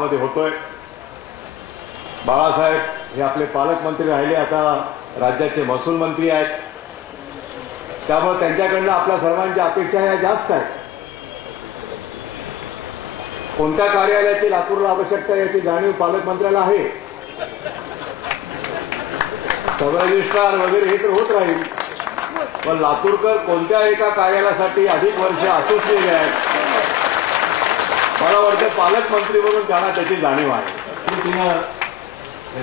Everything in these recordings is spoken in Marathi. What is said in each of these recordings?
मध्ये होतोय। बाळासाहेब हे आपले पालकमंत्री राहिले, आता राज्याचे महसूल मंत्री आहेत, त्यामुळे त्यांच्याकडनं आपल्या सर्वांच्या अपेक्षा ह्या जास्त आहेत। कोणत्या कार्यालयाची लातूरला आवश्यकता याची जाणीव पालकमंत्र्याला आहे। सब रजिस्ट्रार वगैरे हे तर होत राहील, पण लातूरकर कोणत्या एका कार्यालयासाठी अधिक वर्ष असोसिएटेड आहेत, मला वाटतं पालकमंत्री म्हणून त्यांना त्याची जाणीव आहे। तिनं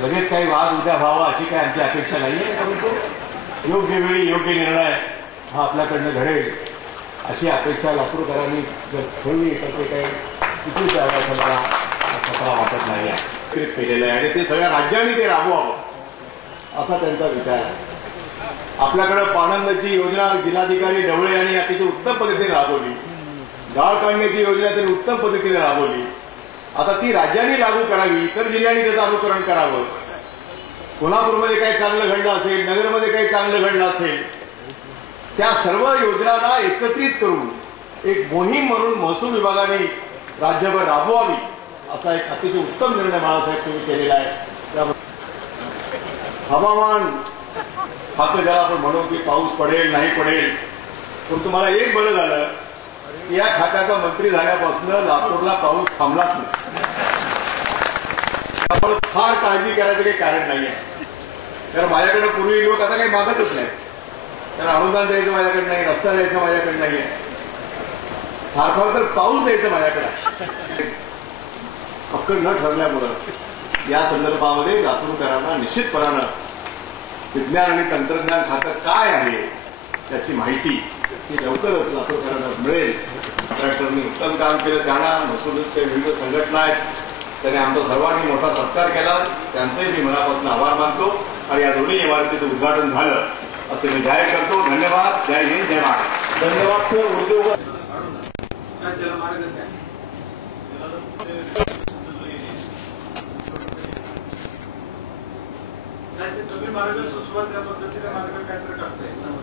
लगेच काही वाद उद्या व्हावा अशी काही आमची अपेक्षा नाहीये, परंतु योग्य वेळी योग्य निर्णय हा आपल्याकडनं घडेल अशी अपेक्षा लातूरकरांनी जर ठेवली तर ते काही किती त्याला खतरा वाटत नाही आहे केलेलं आहे, आणि ते सगळ्या राज्यांनी ते राबवावं असा त्यांचा विचार आहे। आपल्याकडे पाणंदची योजना जिल्हाधिकारी ढवळे यांनी अतिशय उत्तम पद्धतीने राबवली, गाळ काढण्याची योजना त्यांनी उत्तम पद्धतीने राबवली। आता ती राज्यांनी लागू करावी, इतर जिल्ह्यांनी त्याचं अनुकरण करावं। कोल्हापूरमध्ये काही चांगलं घडलं असेल, नगरमध्ये काही चांगलं घडलं असेल, त्या सर्व योजनांना एकत्रित करून एक मोहीम म्हणून महसूल विभागाने राज्यभर राबवावी असा एक अतिशय उत्तम निर्णय बाळासाहेब तुम्ही केलेला आहे। हवामान खातं ज्याला आपण म्हणू की पाऊस पडेल नाही पडेल, पण तुम्हाला एक बरं झालं की या खात्याचा मंत्री झाल्यापासून लातूरला पाऊस थांबलाच नाही। त्यामुळे फार काळजी करायचं काही कारण नाहीये, कारण माझ्याकडे पूर्वी लोक आता काही मागतच नाही, कारण अनुदान द्यायचं माझ्याकडे नाही, रस्ता द्यायचा माझ्याकडे नाहीये, फार फार तर पाऊस द्यायचं माझ्याकडे। पक्कड न ठरल्यामुळं या संदर्भामध्ये लातूरकरांना निश्चितपणानं विज्ञान आणि तंत्रज्ञान खातं काय आहे त्याची माहिती ही लवकरच लातूरकरांना मिळेल। कलेक्टरनी उत्तम काम केलं, त्यांना महसूलचे विविध संघटना आहेत, त्याने आमचा सर्वांनी मोठा सत्कार केला, त्यांचेही मी मनापासून आभार मानतो, आणि या दोन्ही इमारतीचं उद्घाटन झालं असे मी जाहीर करतो। धन्यवाद। जय हिंद, जय महाराष्ट्र। धन्यवाद सर। उद्योग नवीन मार्ग सुचवत त्या पद्धतीने मार्ग काहीतरी करता येईल।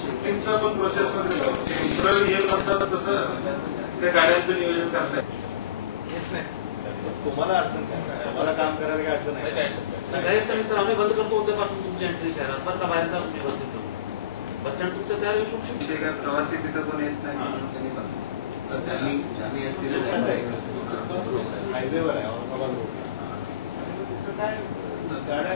शिफ्टिंगचा पण प्रोसेस मध्ये हे म्हणतात तसं त्या गाड्यांचं नियोजन करताय तुम्हाला अडचण काय? तुम्हाला काम करायला काही अडचण आहे? काही अडचण सर, आम्ही बंद करतो उद्यापासून तुमची एंट्री शहरात, बरं का? बाहेर जा तुम्ही बस येतो, बस स्टँड तुमचं तयार येऊ शकतो, जे काय प्रवासी तिथं पण येत नाही सर। ज्यांनी एसटीला हायवेवर आहे औरंगाबाद रोड, काय गाड्या